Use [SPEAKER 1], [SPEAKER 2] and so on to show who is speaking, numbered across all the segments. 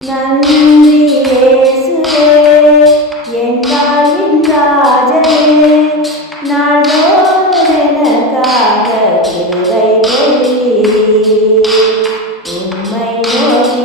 [SPEAKER 1] நன்றி இயேசுவே என் வாழ்வின் ராஜனே நாள்தோறும் எனக்காக கிருபை பொழிகிறீர். உம்மை நோக்கி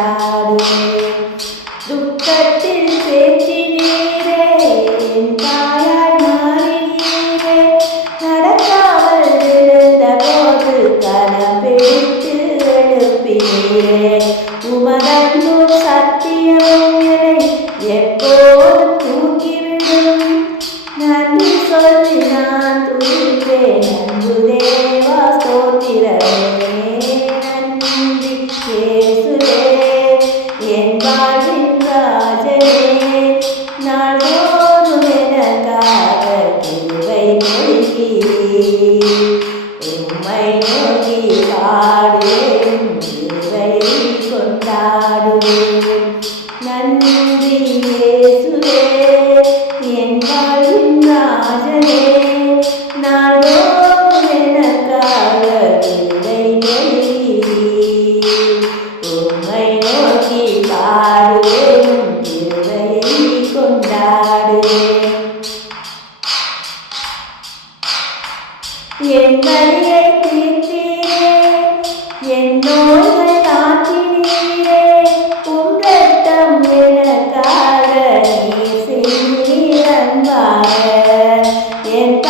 [SPEAKER 1] கொண்டாடுவேன் துக்கத்தில் பேச்சினீரே என் தாயாய் மாறினீரே. நடக்காமல் விழுந்த போது கரம் பிடித்து எழுப்பினீரே. உமதன்பும் சத்தியமும் உம்மை நோக்கி பாடுவேன் கிருபை கொண்டாடுவேன் நன்றி இயேசுவே என் வாழ்வின் ராஜனே நாள்தோறும் எனக்காக கிருபை பொழிகிறீர். உம்மை நோக்கி பாடுவேன் என் வலியை தீர்த்தீரே. என் நோய்கள் ஆற்றினீரே உம் எனக்காக நீர் செய்தீர் அன்பாக. என்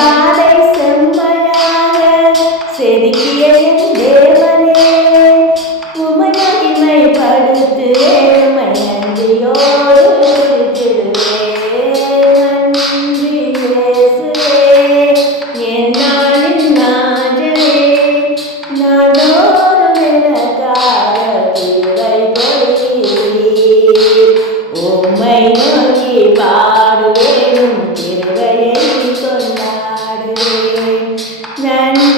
[SPEAKER 1] நன்றி